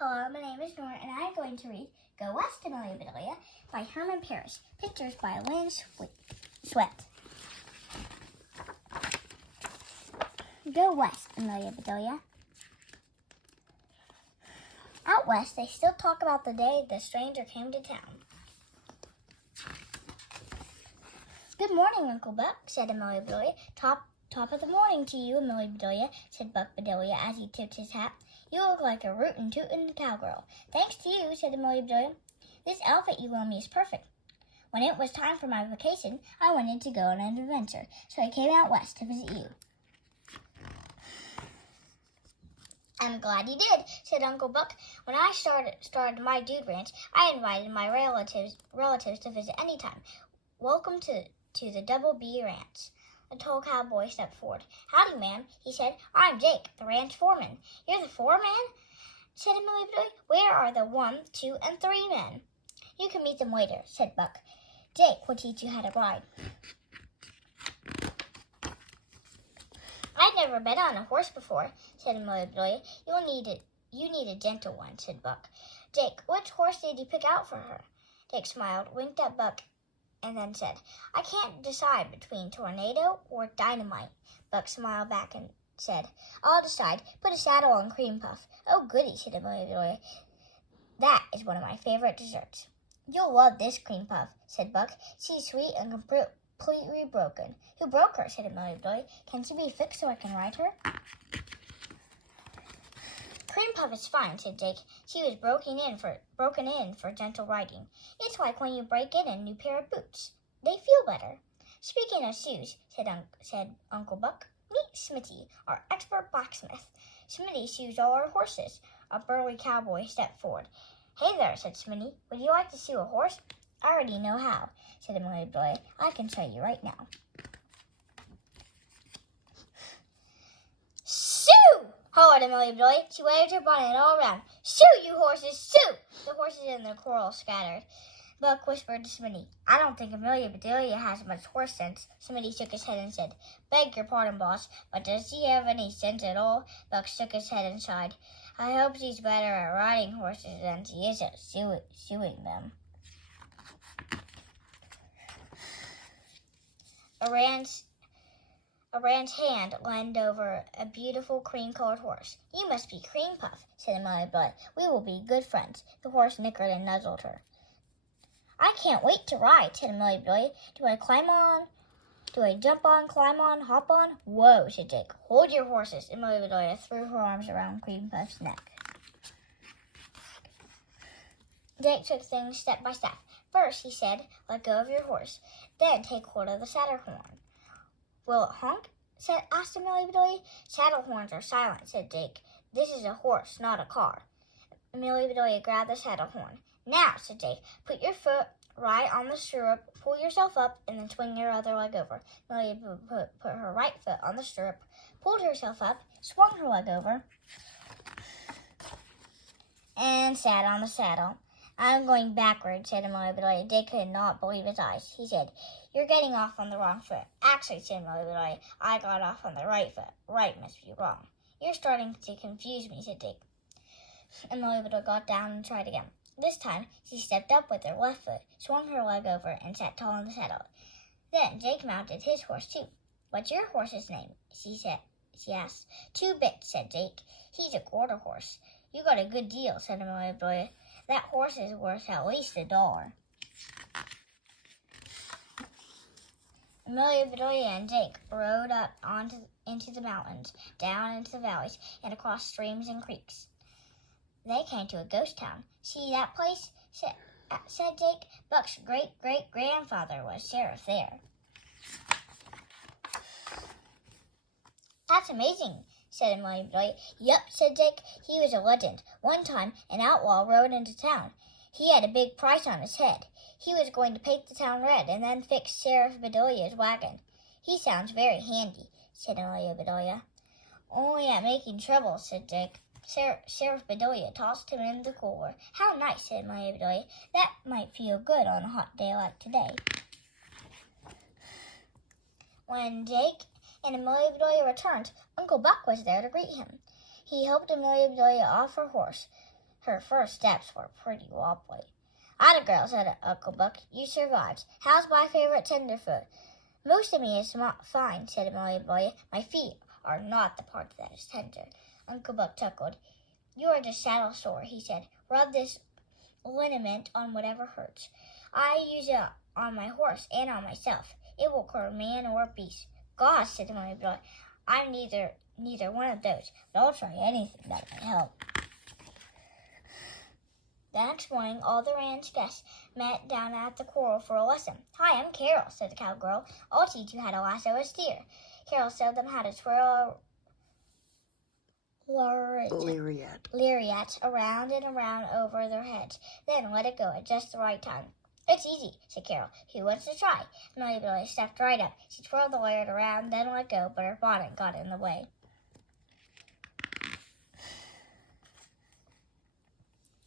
Hello, my name is Norah, and I'm going to read Go West, Amelia Bedelia by Herman Parish. Pictures by Lynn Sweat. Go west, Amelia Bedelia. Out west, they still talk about the day the stranger came to town. Good morning, Uncle Buck, said Amelia Bedelia. Top of the morning to you, Amelia Bedelia, said Buck Bedelia as he tipped his hat. You look like a rootin' tootin' cowgirl. Thanks to you, said Amelia Bedelia. This outfit you loan me is perfect. When it was time for my vacation, I wanted to go on an adventure, so I came out west to visit you. I'm glad you did, said Uncle Buck. When I started my dude ranch, I invited my relatives to visit anytime. Welcome to the Double B Ranch. A tall cowboy stepped forward. Howdy, man, he said. I'm Jake, the ranch foreman. You're the foreman? Said Amelia Bedelia. Where are the 1, 2, and 3 men? You can meet them later, said Buck. Jake will teach you how to ride. I've never been on a horse before, said Amelia Bedelia. You need a gentle one, said Buck. Jake, which horse did you pick out for her? Jake smiled, winked at Buck, and then said, I can't decide between Tornado or Dynamite. Buck smiled back and said, I'll decide. Put a saddle on Cream Puff. Oh, goody, said Amelia Bedelia. That is one of my favorite desserts. You'll love this Cream Puff, said Buck. She's sweet and completely broken. Who broke her, said Amelia Bedelia. Can she be fixed so I can ride her? Cream Puff is fine, said Jake. She was broken in for gentle riding. It's like when you break in a new pair of boots. They feel better. Speaking of shoes, said Uncle Buck, meet Smitty, our expert blacksmith. Smitty's shoes all our horses. A burly cowboy stepped forward. Hey there, said Smitty. Would you like to shoe a horse? I already know how, said Amelia Bedelia. I can show you right now. Shoo! Hollered Amelia Bedelia. She waved her bonnet all around. Shoo, you horses, shoo! The horses in the corral scattered. Buck whispered to Smitty, I don't think Amelia Bedelia has much horse sense. Smitty shook his head and said, Beg your pardon, boss, but does she have any sense at all? Buck shook his head and sighed. I hope she's better at riding horses than she is at shoeing them. A ranch hand leaned over a beautiful cream-colored horse. You must be Cream Puff, said Amelia Bedelia. We will be good friends. The horse nickered and nuzzled her. I can't wait to ride, said Amelia Bedelia. Do I climb on? Do I jump on, climb on, hop on? Whoa, said Jake. Hold your horses. Amelia Bedelia threw her arms around Cream Puff's neck. Jake took things step by step. First, he said, let go of your horse. Then take hold of the saddle horn. Will it honk? Asked Amelia Bedelia. Saddle horns are silent, said Jake. This is a horse, not a car. Amelia Bedelia grabbed the saddle horn. Now, said Jake, put your foot right on the stirrup, pull yourself up, and then swing your other leg over. Amelia put her right foot on the stirrup, pulled herself up, swung her leg over, and sat on the saddle. I'm going backwards, said Amelia Bedelia. Jake could not believe his eyes. He said, You're getting off on the wrong foot. Actually, said Amelia Bedelia, I got off on the right foot. Right must be wrong. You're starting to confuse me, said Jake. Amelia Bedelia got down and tried again. This time, she stepped up with her left foot, swung her leg over, and sat tall in the saddle. Then Jake mounted his horse, too. What's your horse's name? She asked. 2 Bits, said Jake. He's a quarter horse. You got a good deal, said Amelia Bedelia. That horse is worth at least $1. Amelia Bedelia and Jake rode up into the mountains, down into the valleys, and across streams and creeks. They came to a ghost town. See that place? Said Jake. Buck's great-great-grandfather was sheriff there. That's amazing, said Amelia Bedelia. Yep, said Jake. He was a legend. One time, an outlaw rode into town. He had a big price on his head. He was going to paint the town red and then fix Sheriff Bedelia's wagon. He sounds very handy, said Amelia Bedelia. Only at making trouble, said Jake. Sheriff Bedelia tossed him in the cooler. How nice, said Amelia Bedelia. That might feel good on a hot day like today. When Jake and Amelia Bedelia returned, Uncle Buck was there to greet him. He helped Amelia Bedelia off her horse, Her first steps were pretty wobbly. "Atta girl," said Uncle Buck. "You survived. How's my favorite tenderfoot?" "Most of me is fine," said Amelia Bedelia. "My feet are not the part that is tender." Uncle Buck chuckled. "You are just saddle sore," he said. "Rub this liniment on whatever hurts. I use it on my horse and on myself. It will cure man or beast." "Gosh," said Amelia Bedelia, "I'm neither one of those, but I'll try anything that can help." The next morning, all the ranch guests met down at the corral for a lesson. "Hi, I'm Carol," said the cowgirl. "I'll teach you how to lasso a steer." Carol showed them how to twirl a lariat around and around over their heads, then let it go at just the right time. "It's easy," said Carol. "Who wants to try?" Amelia Bedelia stepped right up. She twirled the lariat around, then let go, but her bonnet got in the way.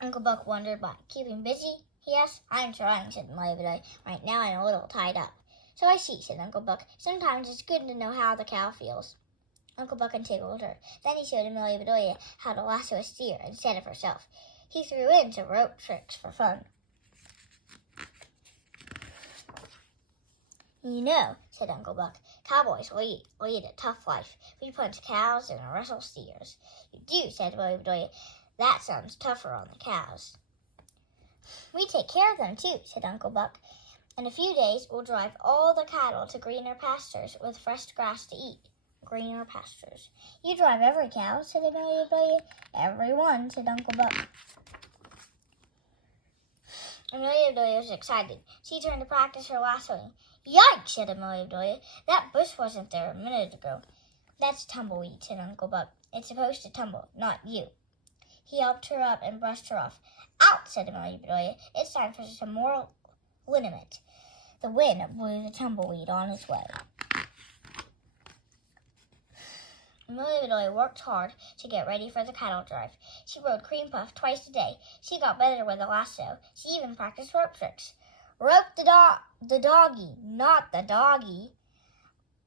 Uncle Buck wondered why. "Keeping busy?" he asked. "I'm trying," said Amelia Bedelia. "Right now I'm a little tied up." "So I see," said Uncle Buck. "Sometimes it's good to know how the cow feels." Uncle Buck untangled her. Then he showed Amelia Bedelia how to lasso a steer instead of herself. He threw in some rope tricks for fun. "You know," said Uncle Buck, "cowboys lead a tough life. We punch cows and wrestle steers." "You do," said Amelia Bedelia. "That sounds tougher on the cows." "We take care of them, too," said Uncle Buck. "In a few days, we'll drive all the cattle to greener pastures with fresh grass to eat." "Greener pastures." "You drive every cow," said Amelia Bedelia. "Every one," said Uncle Buck. Amelia Bedelia was excited. She turned to practice her lassoing. "Yikes," said Amelia Bedelia. "That bush wasn't there a minute ago." "That's tumbleweed," said Uncle Buck. "It's supposed to tumble, not you." He helped her up and brushed her off. "Out," said Amelia Bedelia. "It's time for some more liniment." The wind blew the tumbleweed on its way. Amelia Bedelia worked hard to get ready for the cattle drive. She rode Cream Puff twice a day. She got better with a lasso. She even practiced rope tricks. "Rope the doggy, not the doggy."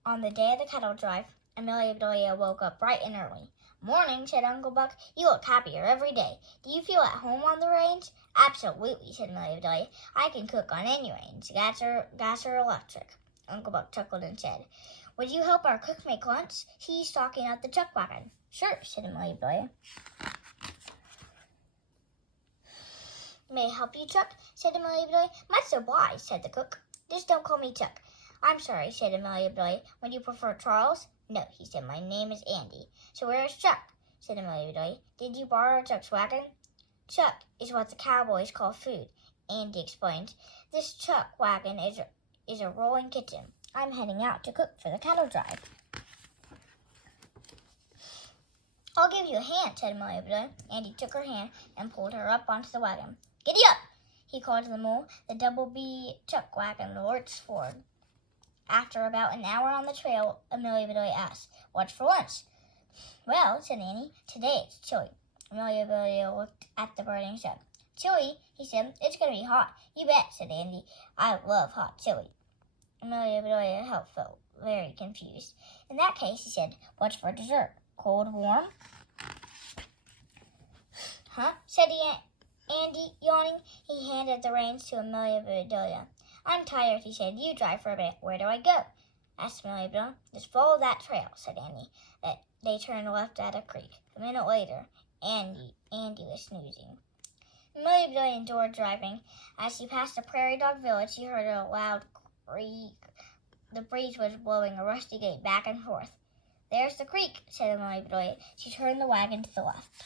On the day of the cattle drive, Amelia Bedelia woke up bright and early. "Morning," said Uncle Buck. "You look happier every day. Do you feel at home on the range?" "Absolutely," said Amelia Bedelia. "I can cook on any range, gas or electric." Uncle Buck chuckled and said, "Would you help our cook make lunch? He's stocking out the chuck wagon." "Sure," said Amelia Bedelia. "May I help you, Chuck?" said Amelia Bedelia. "Much obliged," said the cook. "Just don't call me Chuck." "I'm sorry," said Amelia Bedelia. "Would you prefer Charles?" "No," he said. "My name is Andy." "So where is Chuck?" said Amelia Bedelia. "Did you borrow Chuck's wagon?" "Chuck is what the cowboys call food," Andy explained. "This chuck wagon is a rolling kitchen. I'm heading out to cook for the cattle drive." "I'll give you a hand," said Amelia Bedelia. Andy took her hand and pulled her up onto the wagon. "Giddy up," he called to the mule. The double B chuck wagon lurched forward. After about an hour on the trail, Amelia Bedelia asked, "What's for lunch?" "Well," said Andy, "today it's chili." Amelia Bedelia looked at the burning sun. "Chili," he said. "It's going to be hot." "You bet," said Andy. "I love hot chili." Amelia Bedelia felt very confused. "In that case," he said, "what's for dessert? Cold, warm?" "Huh?" said Andy, yawning. He handed the reins to Amelia Bedelia. "I'm tired," he said. "You drive for a bit. Where do I go?" asked Amelia Bedelia. "Just follow that trail," said Andy. They turned left at a creek. A minute later, Andy was snoozing. Amelia Bedelia enjoyed driving. As she passed a prairie dog village, she heard a loud creak. The breeze was blowing a rusty gate back and forth. "There's the creek," said Amelia Bedelia. She turned the wagon to the left.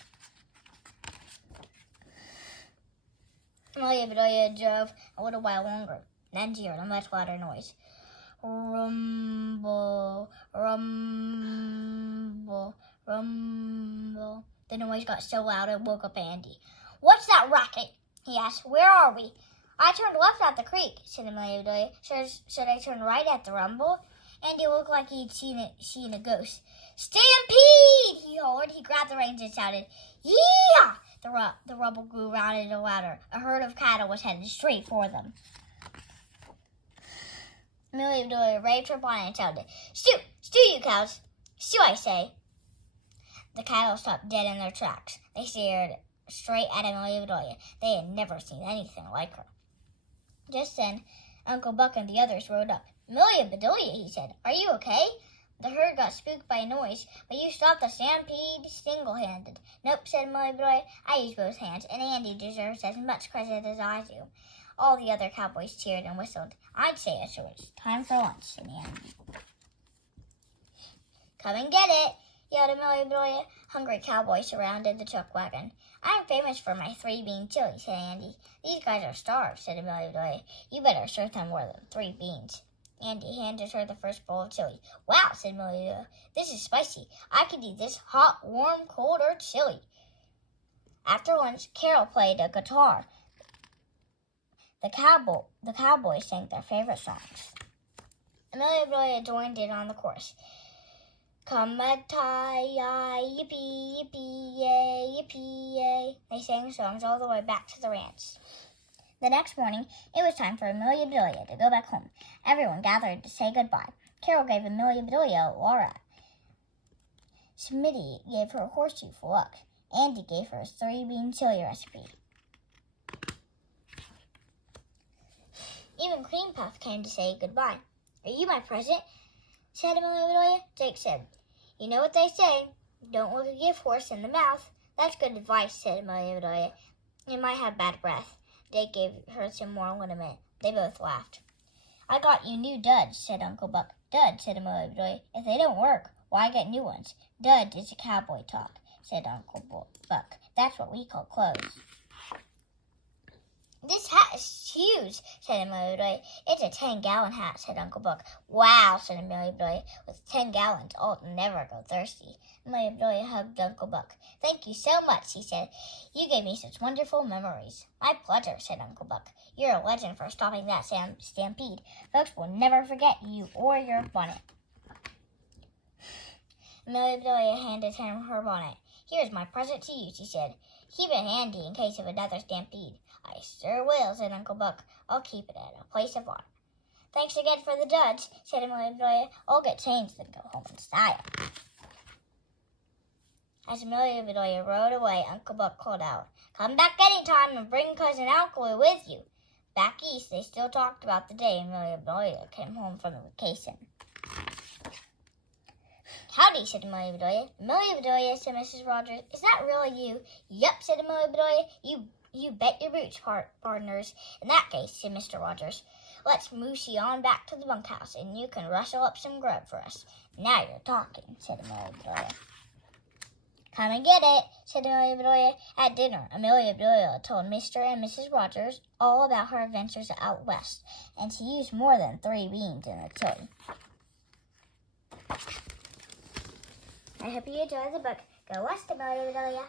Amelia Bedelia drove a little while longer. Then she heard a much louder noise. Rumble, rumble, rumble. The noise got so loud it woke up Andy. "What's that racket?" he asked. "Where are we?" "I turned left at the creek," said Amelia Bedelia. "Should I turn right at the rumble?" Andy looked like he'd seen a ghost. "Stampede!" he hollered. He grabbed the reins and shouted, "Yeah!" The rumble grew louder and louder. A herd of cattle was headed straight for them. Amelia Bedelia waved her bonnet and shouted, "Stew! Stew, you cows! Stew, I say!" The cattle stopped dead in their tracks. They stared straight at Amelia Bedelia. They had never seen anything like her. Just then, Uncle Buck and the others rode up. "Amelia Bedelia," he said, "are you okay? The herd got spooked by a noise, but you stopped the stampede single-handed." "Nope," said Amelia Bedelia. "I used both hands, and Andy deserves as much credit as I do." All the other cowboys cheered and whistled. "I'd say it was time for lunch," said Andy. "Come and get it," yelled Amelia Bedelia. Hungry cowboys surrounded the chuck wagon. "I'm famous for my 3-bean chili," said Andy. "These guys are starved," said Amelia Bedelia. "You better serve them more than 3 beans." Andy handed her the first bowl of chili. "Wow," said Amelia, "this is spicy. I could eat this hot, warm, cold, or chili." After lunch, Carol played a guitar. The cowboys sang their favorite songs. Amelia Bedelia joined in on the chorus. "Come a tie, yippee, yippee, yay, yippee, yay." They sang songs all the way back to the ranch. The next morning, it was time for Amelia Bedelia to go back home. Everyone gathered to say goodbye. Carol gave Amelia Bedelia a Laura. Smitty gave her a horseshoe for luck. Andy gave her his 3-bean chili recipe. Even Cream Puff came to say goodbye. "Are you my present?" said Amelia Bedelia. Jake said, "You know what they say, don't look a gift horse in the mouth." "That's good advice," said Amelia Bedelia. "It might have bad breath." Jake gave her some more liniment. They both laughed. "I got you new duds," said Uncle Buck. "Duds," said Amelia Bedelia. "If they don't work, why get new ones?" "Duds is a cowboy talk," said Uncle Buck. "That's what we call clothes." "This hat is huge," said Amelia Bedelia. "It's a 10-gallon hat," said Uncle Buck. "Wow," said Amelia Bedelia. "With 10 gallons, I'll never go thirsty." Amelia Bedelia hugged Uncle Buck. "Thank you so much," he said. "You gave me such wonderful memories." "My pleasure," said Uncle Buck. "You're a legend for stopping that stampede. Folks will never forget you or your bonnet." Amelia Bedelia handed him her bonnet. "Here's my present to you," she said. "Keep it handy in case of another stampede." "I sure will," said Uncle Buck. "I'll keep it at a place of honor." "Thanks again for the duds," said Amelia Bedelia. "I'll get changed and go home in style." As Amelia Bedelia rode away, Uncle Buck called out, "Come back any time and bring Cousin Alcoy with you." Back east, they still talked about the day Amelia Bedelia came home from the vacation. "Howdy," said Amelia Bedelia. "Amelia Bedelia," said Mrs. Rogers. "Is that really you?" "Yup," said Amelia Bedelia. You bet your boots, partners." "In that case," said Mr. Rogers, "let's moosey on back to the bunkhouse, and you can rustle up some grub for us." "Now you're talking," said Amelia Bedelia. "Come and get it," said Amelia Bedelia. At dinner, Amelia Bedelia told Mr. and Mrs. Rogers all about her adventures out west, and she used more than 3 beans in the chili. I hope you enjoyed the book. Go West, Amelia Bedelia.